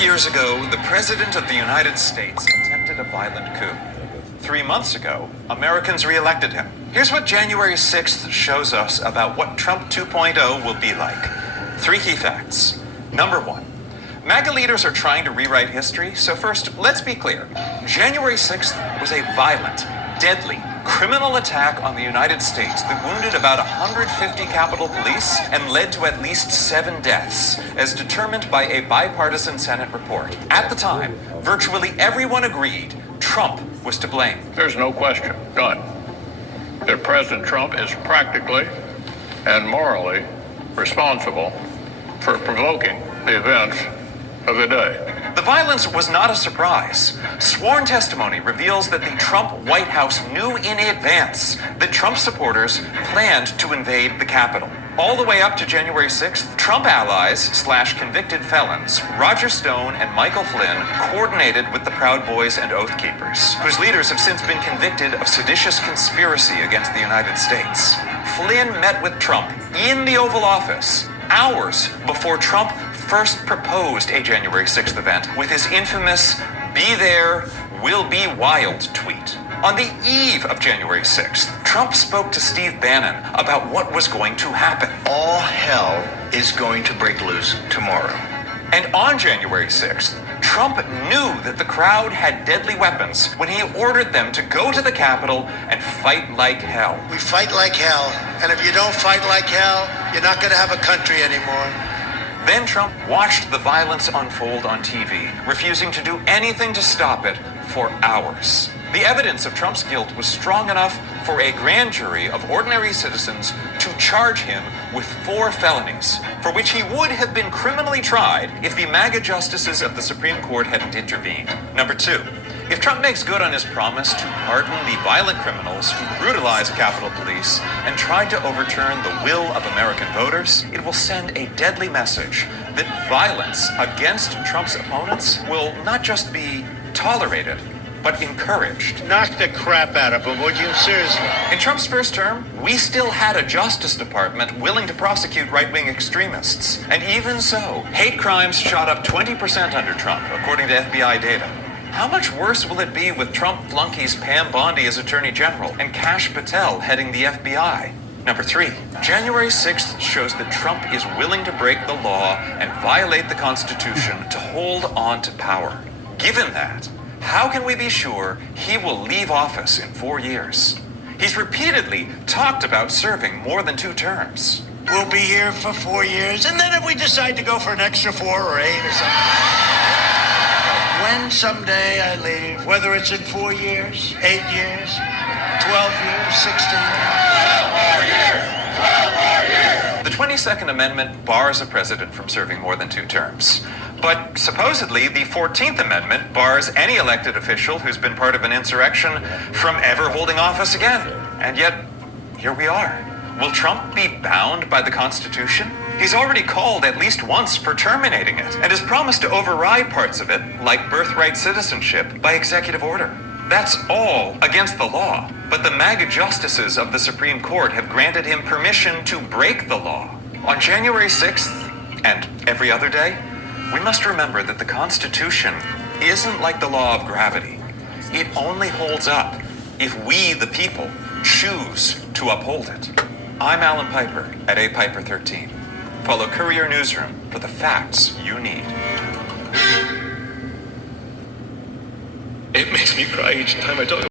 years ago, the President of the United States attempted a violent coup. 3 months ago, Americans re-elected him. Here's what January 6th shows us about what Trump 2.0 will be like. 3 key facts. Number 1. MAGA leaders are trying to rewrite history, so first, let's be clear. January 6th was a violent, deadly, criminal attack on the United States that wounded about 150 Capitol Police and led to at least 7 deaths, as determined by a bipartisan Senate report. At the time, virtually everyone agreed Trump was to blame. There's no question, none, that President Trump is practically and morally responsible for provoking the events of the day. The violence was not a surprise. Sworn testimony reveals that the Trump White House knew in advance that Trump supporters planned to invade the Capitol. All the way up to January 6th, Trump allies/convicted felons, Roger Stone and Michael Flynn, coordinated with the Proud Boys and Oath Keepers, whose leaders have since been convicted of seditious conspiracy against the United States. Flynn met with Trump in the Oval Office hours before Trump first proposed a January 6th event with his infamous "Be there, we'll be wild" tweet. On the eve of January 6th, Trump spoke to Steve Bannon about what was going to happen. All hell is going to break loose tomorrow. And on January 6th, Trump knew that the crowd had deadly weapons when he ordered them to go to the Capitol and fight like hell. We fight like hell, and if you don't fight like hell, you're not going to have a country anymore. Then Trump watched the violence unfold on TV, refusing to do anything to stop it for hours. The evidence of Trump's guilt was strong enough for a grand jury of ordinary citizens to charge him with 4 felonies, for which he would have been criminally tried if the MAGA justices of the Supreme Court hadn't intervened. Number 2. If Trump makes good on his promise to pardon the violent criminals who brutalized Capitol Police and tried to overturn the will of American voters, it will send a deadly message that violence against Trump's opponents will not just be tolerated, but encouraged. Knock the crap out of him, would you? Seriously. In Trump's first term, we still had a Justice Department willing to prosecute right-wing extremists. And even so, hate crimes shot up 20% under Trump, according to FBI data. How much worse will it be with Trump flunkies Pam Bondi as Attorney General and Kash Patel heading the FBI? Number 3, January 6th shows that Trump is willing to break the law and violate the Constitution to hold on to power. Given that, how can we be sure he will leave office in 4 years? He's repeatedly talked about serving more than 2 terms. We'll be here for 4 years, and then if we decide to go for an extra 4 or 8 or something. When someday I leave, whether it's in 4 years, 8 years, 12 years, 16 years. The 22nd Amendment bars a president from serving more than 2 terms. But supposedly, the 14th Amendment bars any elected official who's been part of an insurrection from ever holding office again. And yet, here we are. Will Trump be bound by the Constitution? He's already called at least once for terminating it, and has promised to override parts of it, like birthright citizenship, by executive order. That's all against the law, but the MAGA justices of the Supreme Court have granted him permission to break the law. On January 6th, and every other day, we must remember that the Constitution isn't like the law of gravity. It only holds up if we, the people, choose to uphold it. I'm Alan Piper at apiper13. Follow Courier Newsroom for the facts you need. It makes me cry each time I talk